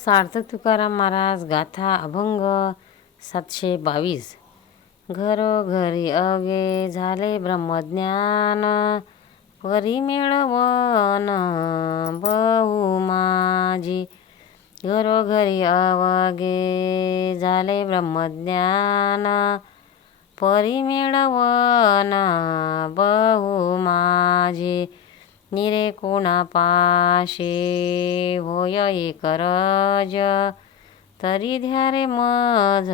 सार्थक तुकाराम महाराज गाथा अभंग सातशे बावीस घरोघरी अगे झाले ब्रह्मज्ञान परी मिळवण बहु माझी घरोघरी अवगे झाले ब्रह्मज्ञान परी मिळवण बहु माझी निरे कोणापाशी होय एक रज. तरी ध्यारे मज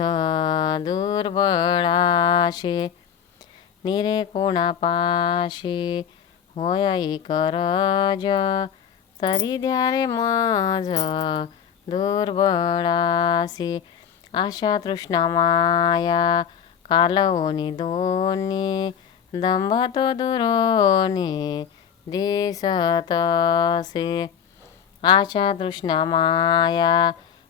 दुर्बळाशे. निरे कोणापाशी होय एक रज. तरी ध्यारे मज दुर्बळासी आशा तृष्णा माया कालवोनी दोन्ही दंभ तो दुरोनी दिसतसे आशा तृष्णा माया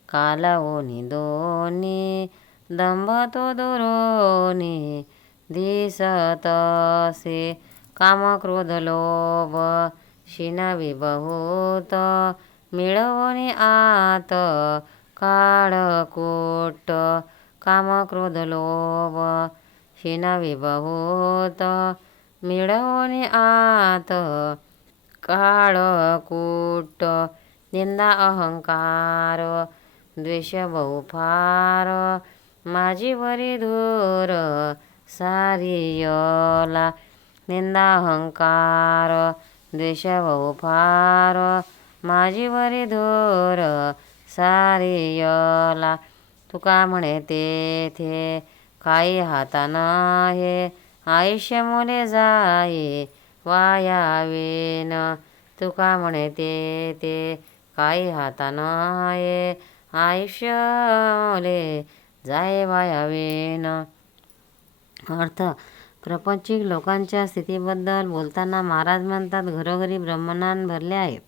कालावोनी दोन्ही दंभ तो दुरोनी दिसतसे काम क्रोध लोभ शिनवी बहुत मिळवणे आत काळकोट काम क्रोध लोभ शिनवी बहुत मिळवणे आत काळकूट निंदा अहंकार द्वेष बहुफार माझी वरी धूर सारियला निंदा अहंकार द्वेष बहुफार माझी वरी धूर सारियला तुका म्हणे तेथे काही हातान हे आयुष्य मुले जाई वायावेन. तुका म्हणे ते ते काही हातानं हे आयुष्य मुले जाय वायावेन. अर्थ प्रपंचिक लोकांच्या स्थितीबद्दल बोलताना महाराज म्हणतात घरोघरी ब्रह्मज्ञान भरले आहे.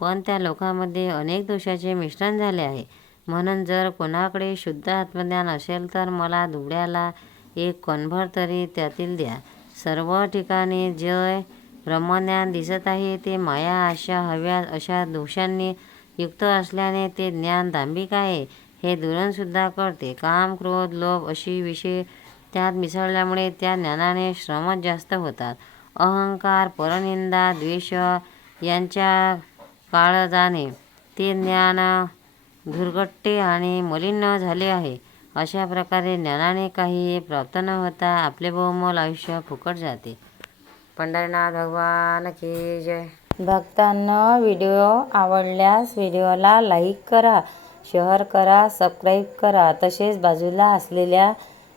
पण त्या लोकांमध्ये अनेक दोषाचे मिश्रण झाले आहे. म्हणून जर कोणाकडे शुद्ध आत्मज्ञान असेल तर मला दुबड्याला एक कणभर तरी त्यातील द्या. सर्व ठिकाणी जय ब्रह्मज्ञान दिसत आहे. ते माया आशा हव्या अशा दोषांनी युक्त असल्याने ते ज्ञान दांभिक आहे. हे दुरणसुद्धा कळते काम क्रोध लोभ अशी विषय त्यात मिसळल्यामुळे त्या ज्ञानाने श्रमच जास्त होतात. अहंकार परनिंदा द्वेष यांच्या काळजाने ते ज्ञान धुरगट्टे आणि मलिन झाले आहे. अशा प्रकारे ज्ञानाने काही प्राप्त न होता आपले बहुमोल आयुष्य फुकट जाते. पंढरनाथ भगवान की जय. भक्तांना व्हिडिओ आवडल्यास व्हिडिओला लाईक करा शेअर करा सबस्क्राईब करा. तसेच बाजूला असलेल्या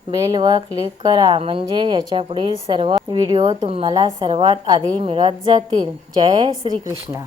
बेलवर क्लिक करा म्हणजे याच्यापुढील सर्व व्हिडिओ तुम्हाला सर्वात आधी मिळत जातील. जय श्रीकृष्ण.